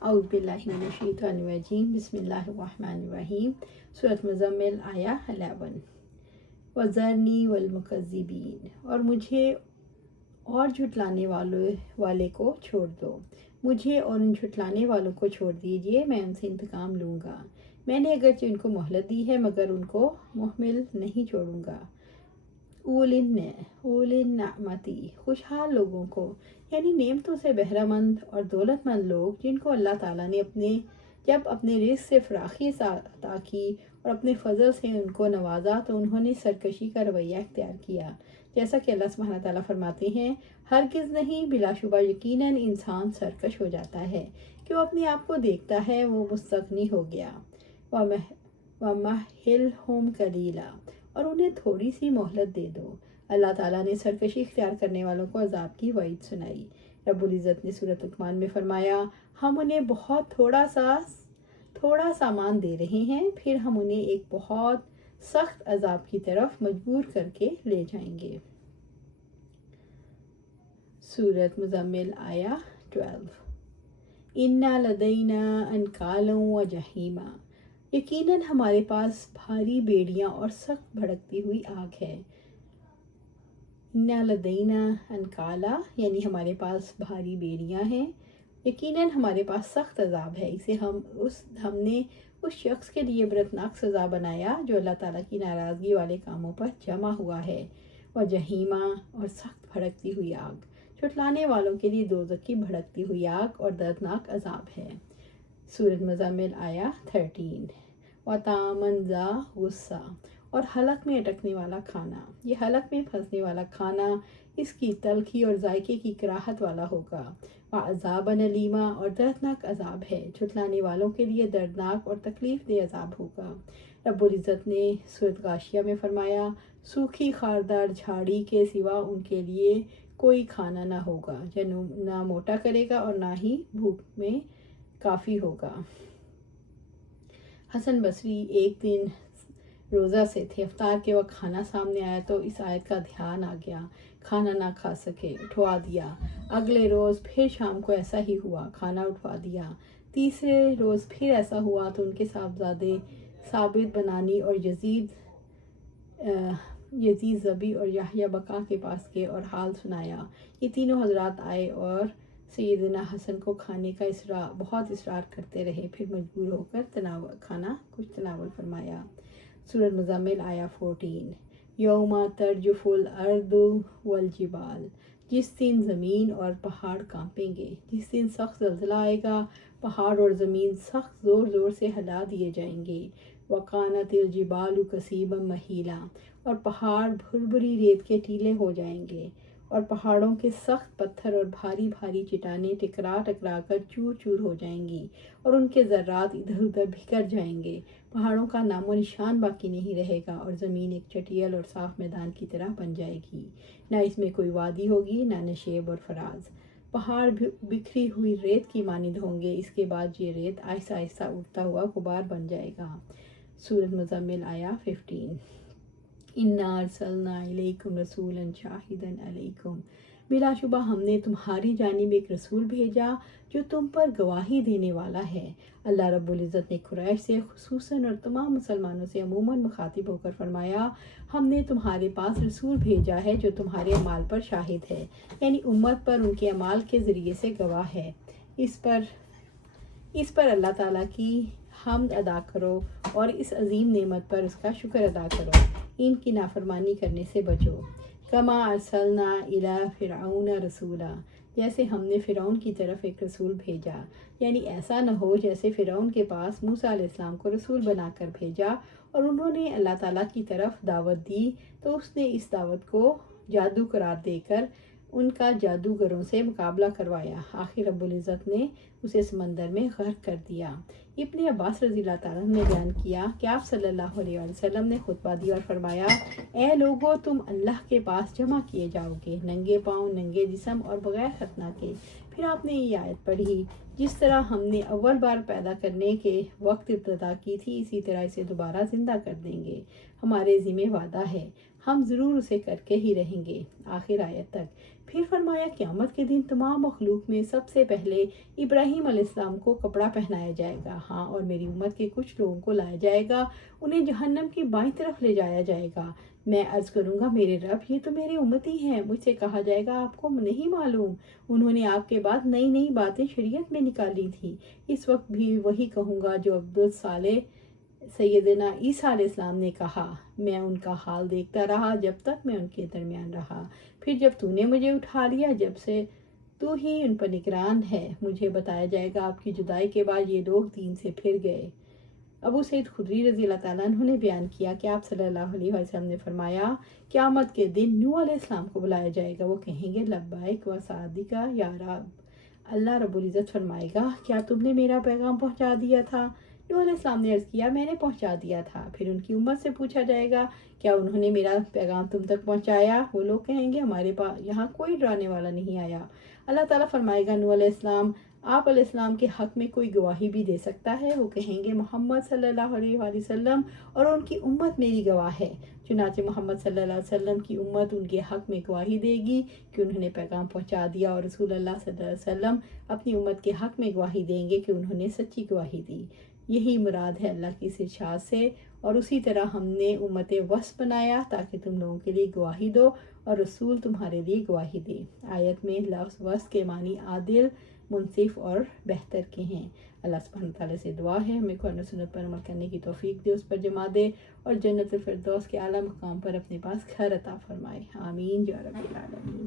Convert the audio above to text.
اعوذ باللہ من الشیطان الرجیم بسم اللہ الرحمن الرحیم سورۃ مزمل آیہ 11 وذرنی والمکذبین، اور مجھے اور جھٹلانے والے کو چھوڑ دو، مجھے اور ان جھٹلانے والوں کو چھوڑ دیجئے، میں ان سے انتقام لوں گا۔ میں نے اگرچہ ان کو مہلت دی ہے مگر ان کو مہمل نہیں چھوڑوں گا۔ اولن نعمتی، خوشحال لوگوں کو، یعنی نعمتوں سے بہرہ مند اور دولت مند لوگ جن کو اللہ تعالیٰ نے جب اپنے رزق سے فراخی عطا کی اور اپنے فضل سے ان کو نوازا تو انہوں نے سرکشی کا رویہ اختیار کیا، جیسا کہ اللہ سبحانہ تعالیٰ فرماتے ہیں ہرگز نہیں، بلا شبہ یقیناً انسان سرکش ہو جاتا ہے کہ وہ اپنے آپ کو دیکھتا ہے وہ مستغنی ہو گیا۔ وَمَهِّلْهُمْ قَلِيلًا، اور انہیں تھوڑی سی مہلت دے دو۔ اللہ تعالیٰ نے سرکشی اختیار کرنے والوں کو عذاب کی وعید سنائی۔ رب العزت نے سورۃ لقمان میں فرمایا ہم انہیں بہت تھوڑا سامان دے رہے ہیں، پھر ہم انہیں ایک بہت سخت عذاب کی طرف مجبور کر کے لے جائیں گے۔ سورۃ مزمل آیہ 12 اِنَّ لَدَيْنَا أَنْكَالًا وَجَحِيمًا، یقیناً ہمارے پاس بھاری بیڑیاں اور سخت بھڑکتی ہوئی آگ ہے۔ اِنَّ لَدَيْنَا أَنْكَالًا، یعنی ہمارے پاس بھاری بیڑیاں ہیں، یقیناً ہمارے پاس سخت عذاب ہے۔ اسے ہم نے اس شخص کے لیے عبرتناک سزا بنایا جو اللہ تعالیٰ کی ناراضگی والے کاموں پر جمع ہوا ہے۔ وَجَحِيمًا، اور سخت بھڑکتی ہوئی آگ، جھٹلانے والوں کے لیے دوزخ کی بھڑکتی ہوئی آگ اور دردناک عذاب ہے۔ سورۃ مزمل آیہ 13 وَطَعَامًا ذَا غُصَّةٍ، اور حلق میں اٹکنے والا کھانا، یہ حلق میں پھنسنے والا کھانا اس کی تلخی اور ذائقے کی کراہت والا ہوگا۔ وَعَذَابًا أَلِيمًا، اور دردناک عذاب ہے، جھٹلانے والوں کے لیے دردناک اور تکلیف دہ عذاب ہوگا۔ رب العزت نے سورۃ غاشیہ میں فرمایا سوکھی خاردار جھاڑی کے سوا ان کے لیے کوئی کھانا نہ ہوگا، جو نہ موٹا کرے گا اور نہ ہی بھوک میں کافی ہوگا۔ حسن بصری ایک دن روزہ سے تھے، افطار کے وقت کھانا سامنے آیا تو اس آیت کا دھیان آ گیا، کھانا نہ کھا سکے، اٹھوا دیا۔ اگلے روز پھر شام کو ایسا ہی ہوا، کھانا اٹھوا دیا۔ تیسرے روز پھر ایسا ہوا تو ان کے صاحبزادے ثابت بنانی اور یزید ضبی اور یحییٰ بکا کے پاس گئے اور حال سنایا۔ یہ تینوں حضرات آئے اور سیدنا حسن کو کھانے کا بہت اصرار کرتے رہے، پھر مجبور ہو کر کھانا کچھ تناول فرمایا۔ سورۃ مزمل آیہ 14 یوم ترجف الارض والجبال، جس دن زمین اور پہاڑ کانپیں گے، جس دن سخت زلزلہ آئے گا، پہاڑ اور زمین سخت زور زور سے ہلا دیے جائیں گے۔ وَقَانَتِ الْجِبَالُ كَثِيبًا مَهِيلًا، اور پہاڑ بھربھری ریت کے ٹیلے ہو جائیں گے، اور پہاڑوں کے سخت پتھر اور بھاری بھاری چٹانیں ٹکرا کر چور چور ہو جائیں گی، اور ان کے ذرات ادھر ادھر بکھر جائیں گے۔ پہاڑوں کا نام و نشان باقی نہیں رہے گا، اور زمین ایک چٹیل اور صاف میدان کی طرح بن جائے گی، نہ اس میں کوئی وادی ہوگی نہ نشیب اور فراز۔ پہاڑ بکھری ہوئی ریت کی مانند ہوں گے، اس کے بعد یہ ریت آہستہ آہستہ اٹھتا ہوا غبار بن جائے گا۔ سورۃ مزمل آیہ 15 اِنَّا أَرْسَلْنَا إِلَيْكُمْ رَسُولًا شَاهِدًا عَلَيْكُمْ، بلا شبہ ہم نے تمہاری جانب ایک رسول بھیجا جو تم پر گواہی دینے والا ہے۔ اللہ رب العزت نے قریش سے خصوصاً اور تمام مسلمانوں سے عموماً مخاطب ہو کر فرمایا ہم نے تمہارے پاس رسول بھیجا ہے جو تمہارے اعمال پر شاہد ہے، یعنی امت پر ان کے اعمال کے ذریعے سے گواہ ہے۔ اس پر اللہ تعالیٰ کی حمد ادا کرو اور اس عظیم نعمت پر اس کا شکر ادا کرو، ان کی نافرمانی کرنے سے بچو۔ کما ارسلنا الی فرعون رسولا، جیسے ہم نے فرعون کی طرف ایک رسول بھیجا، یعنی ایسا نہ ہو جیسے فرعون کے پاس موسیٰ علیہ السلام کو رسول بنا کر بھیجا اور انہوں نے اللہ تعالیٰ کی طرف دعوت دی تو اس نے اس دعوت کو جادو قرار دے کر ان کا جادوگروں سے مقابلہ کروایا، آخر رب العزت نے اسے سمندر میں غرق کر دیا۔ ابن عباس رضی اللہ تعالیٰ نے بیان کیا کہ آپ صلی اللہ علیہ وسلم نے خطبہ دیا اور فرمایا اے لوگو، تم اللہ کے پاس جمع کیے جاؤ گے، ننگے پاؤں، ننگے جسم اور بغیر ختنہ کے، پھر آپ نے یہ آیت پڑھی، جس طرح ہم نے اول بار پیدا کرنے کے وقت ابتدا کی تھی، اسی طرح اسے دوبارہ زندہ کر دیں گے، ہمارے ذمہ وعدہ ہے، ہم ضرور اسے کر کے ہی رہیں گے، آخر آیت تک۔ پھر فرمایا قیامت کے دن تمام مخلوق میں سب سے پہلے ابراہیم علیہ السلام کو کپڑا پہنایا جائے گا، ہاں، اور میری امت کے کچھ لوگوں کو لایا جائے گا، انہیں جہنم کی بائیں طرف لے جایا جائے گا، میں عرض کروں گا میرے رب یہ تو میرے امتی ہیں، مجھ سے کہا جائے گا آپ کو نہیں معلوم، انہوں نے آپ کے بعد نئی نئی باتیں شریعت میں نکالی تھیں، اس وقت بھی وہی کہوں گا جو عبدالصالح سیدنا عیسیٰ علیہ السلام نے کہا، میں ان کا حال دیکھتا رہا جب تک میں ان کے درمیان رہا، پھر جب تو نے مجھے اٹھا لیا، جب سے تو ہی ان پر نگران ہے، مجھے بتایا جائے گا آپ کی جدائی کے بعد یہ لوگ دین سے پھر گئے۔ ابو سعید خدری رضی اللہ تعالیٰ عنہ نے بیان کیا کہ آپ صلی اللہ علیہ وسلم نے فرمایا قیامت کے دن نوح علیہ السلام کو بلایا جائے گا، وہ کہیں گے لبیک و صادق یا رب۔ اللہ رب العزت فرمائے گا کیا تم نے میرا پیغام پہنچا دیا تھا؟ نوح علیہ السلام نے عرض کیا میں نے پہنچا دیا تھا۔ پھر ان کی امت سے پوچھا جائے گا کیا انہوں نے میرا پیغام تم تک پہنچایا؟ وہ لوگ کہیں گے ہمارے پاس یہاں کوئی ڈرانے والا نہیں آیا۔ اللہ تعالیٰ فرمائے گا نوح علیہ السلام آپ علیہ السلام کے حق میں کوئی گواہی بھی دے سکتا ہے؟ وہ کہیں گے محمد صلی اللہ علیہ وآلہ وسلم اور ان کی امت میری گواہ ہے۔ چنانچہ محمد صلی اللہ علیہ وسلم کی امت ان کے حق میں گواہی دے گی کہ انہوں نے پیغام پہنچا دیا، اور رسول اللہ صلی اللہ علیہ وسلم اپنی امت کے حق میں گواہی دیں گے کہ انہوں نے سچی گواہی دی۔ یہی مراد ہے اللہ کی اس ارشاد سے، اور اسی طرح ہم نے امت وسط بنایا تاکہ تم لوگوں کے لیے گواہی دو اور رسول تمہارے لیے گواہی دے۔ آیت میں لفظ وسط کے معنی عادل، منصف اور بہتر کے ہیں۔ اللہ سبحانہ تعالیٰ سے دعا ہے ہمیں قرآن و سنت پر عمل کرنے کی توفیق دے، اس پر جمع دے، اور جنت الفردوس کے اعلیٰ مقام پر اپنے پاس گھر عطا فرمائے، آمین یا رب العالمین۔